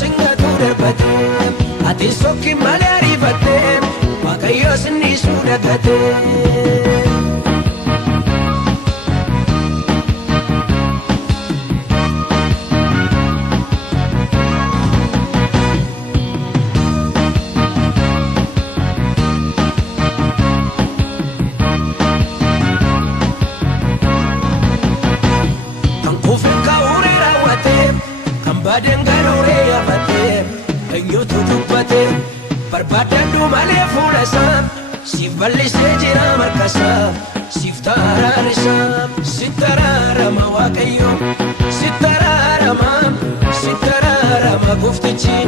singatu darbate ati sokki malee ariifate waaqayyo sinniisuu dagate. Badengarore abate enyotu dubbate barbadaddu malee fuula isaa siif bal'isee jira markasaa siif taraarama waaqayyo sittaraarama goftichi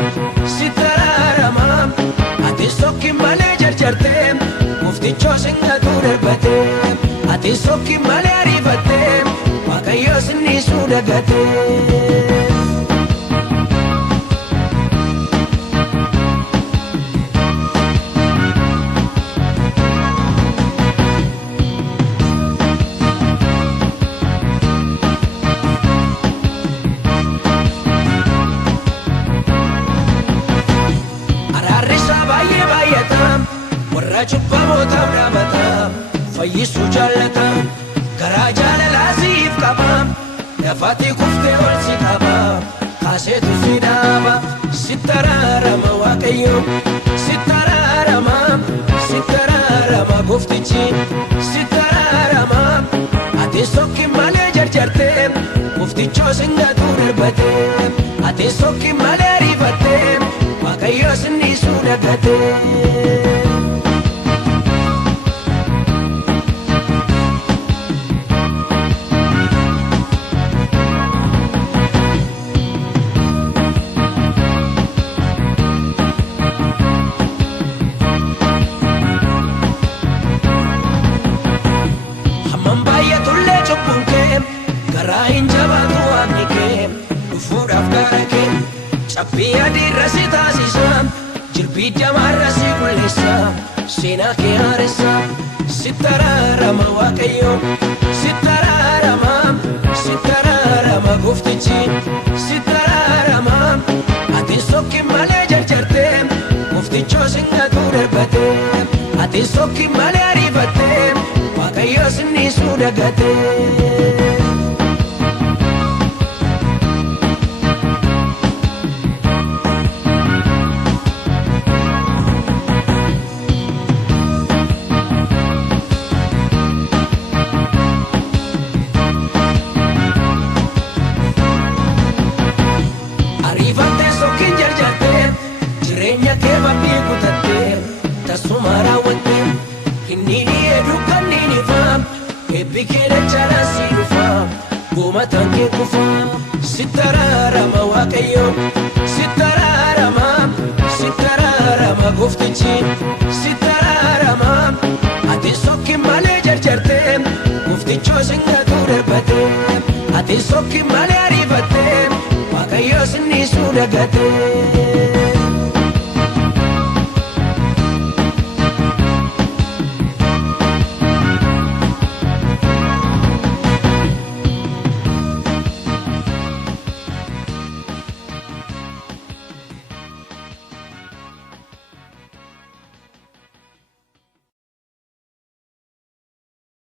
sittaraarama ati sokki malee jarjarte goftichoo singatu darbate ati sokki malee ariifate waaqayyo sinniisuu dagate. Cubbamootaaf dhaabata fayyisuu jaallata garaa jaalalaa siif qaba lafaatti kuftee ol si qaba kaaseetu si dhaaba sittaraarama waaqayyo sittaraarama goftichi sittaraarama ati sokki malee jarjarte goftichoo singatu darbate ati sokki malee ariifate waaqayyo sinniisuu dagate. Cabbii adiirra si taasisa jirbii jamaarra si mul'isa seenaa kee haaressa sittaraarama waaqayyo sittaraarama goftichi sittaraarama ati sokki malee jarjarte goftichoo singatu darbate ati sokki malee ariifate waaqayyo sinniisuu dagate. Tanke kufa sittaraarama waaqayyo sittaraarama goftichi sittaraarama ati sokki malee jarjarte goftichoo singatu darbate ati sokki malee ariifate waaqayyo sinniisuu dagate.